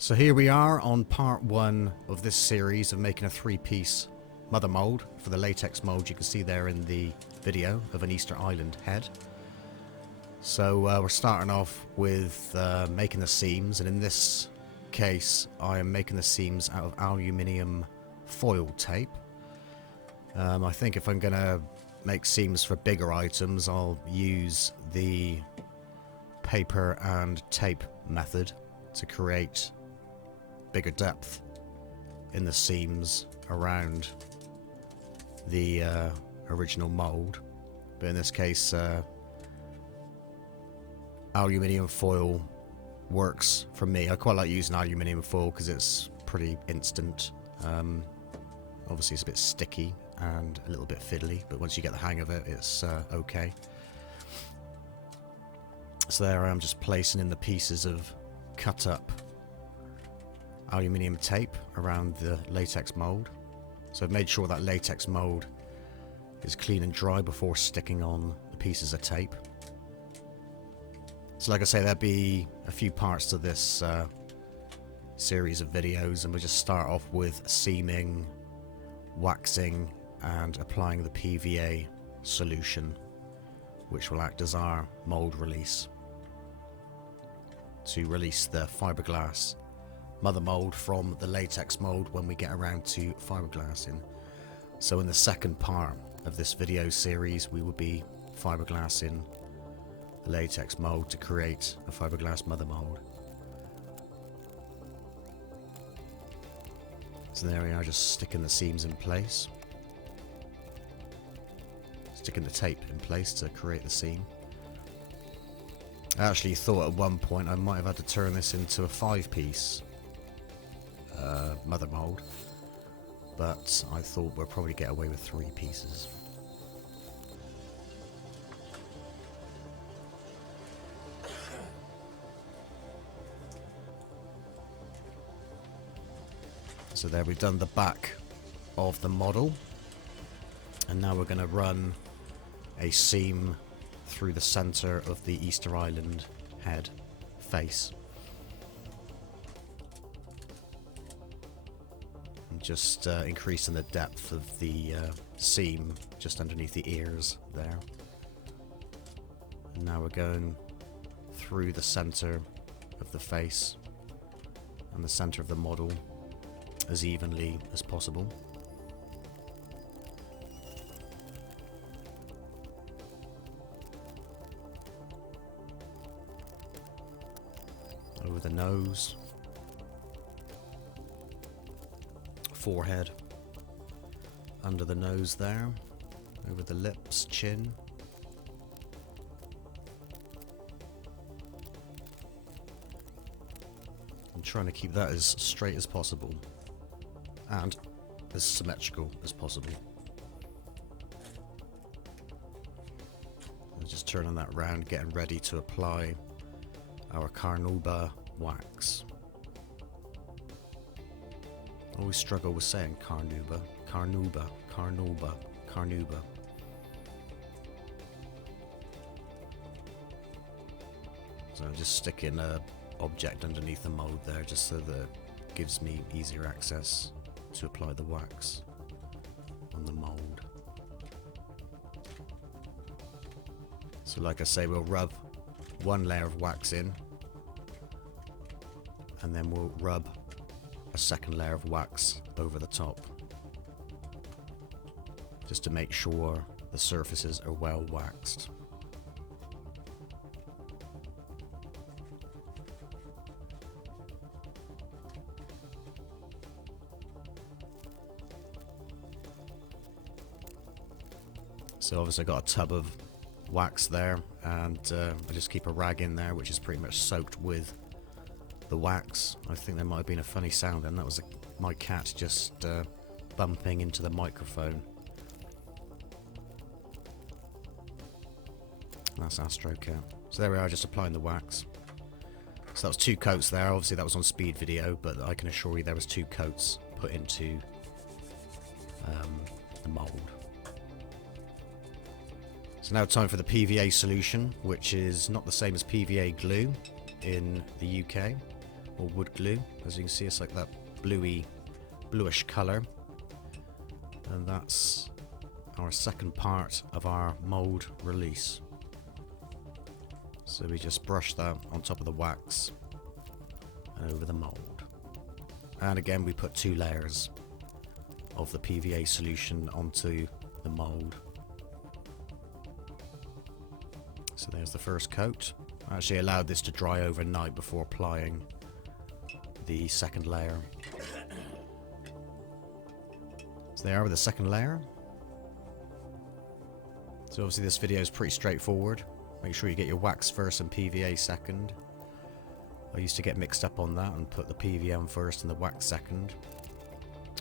So here we are on part one of this series of making a three-piece mother mold for the latex mold you can see there in the video of an Easter Island head. So we're starting off with making the seams, and in this case I am making the seams out of aluminium foil tape. I think if I'm going to make seams for bigger items, I'll use the paper and tape method to create bigger depth in the seams around the original mold. But in this case, aluminium foil works for me. I quite like using aluminium foil because it's pretty instant. Obviously it's a bit sticky and a little bit fiddly, but once you get the hang of it, it's okay. So there I am, just placing in the pieces of cut up aluminium tape around the latex mold. So I've made sure that latex mold is clean and dry before sticking on the pieces of tape. So like I say, there'll be a few parts to this series of videos, and we'll just start off with seaming, waxing and applying the PVA solution, which will act as our mold release to release the fiberglass mother mold from the latex mold when we get around to fiberglassing. So in the second part of this video series, we will be fiberglassing the latex mold to create a fiberglass mother mold. So there we are, just sticking the seams in place, sticking the tape in place to create the seam. I actually thought at one point I might have had to turn this into a 5-piece mother mold, but I thought we'll probably get away with 3 pieces. So there, we've done the back of the model, and now we're going to run a seam through the center of the Easter Island head face. And just increasing the depth of the seam just underneath the ears there. And now we're going through the center of the face and the center of the model as evenly as possible. Over the nose, forehead, under the nose there, over the lips, chin. I'm trying to keep that as straight as possible and as symmetrical as possible. I'm just turning that round, getting ready to apply our Carnauba wax. Always struggle with saying Carnauba, Carnauba, Carnauba, Carnauba. So I'm just sticking an object underneath the mold there, just so that it gives me easier access to apply the wax on the mold. So like I say, we'll rub one layer of wax in, and then we'll rub a second layer of wax over the top, just to make sure the surfaces are well waxed. So obviously I got a tub of wax there, and I just keep a rag in there which is pretty much soaked with the wax. I think there might have been a funny sound, and that was my cat just bumping into the microphone. That's Astro Cat. So there we are, just applying the wax. So that was 2 coats there. Obviously that was on speed video, but I can assure you there was 2 coats put into the mold. So now time for the PVA solution, which is not the same as PVA glue in the UK. or wood glue. As you can see, it's like that bluish colour. And that's our second part of our mould release. So we just brush that on top of the wax and over the mould. And again, we put 2 layers of the PVA solution onto the mould. So there's the first coat. I actually allowed this to dry overnight before applying the second layer. So there with the second layer. So obviously this video is pretty straightforward. Make sure you get your wax first and PVA second. I used to get mixed up on that and put the PVA on first and the wax second.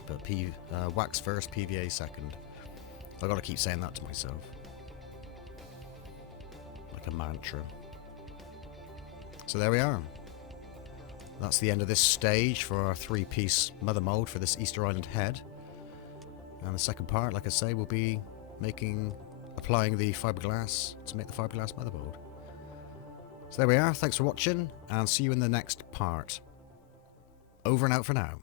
But wax first, PVA second. I gotta keep saying that to myself. Like a mantra. So there we are. That's the end of this stage for our 3-piece mother mould for this Easter Island head. And the second part, like I say, will be applying the fiberglass to make the fiberglass mother mould. So there we are. Thanks for watching, and see you in the next part. Over and out for now.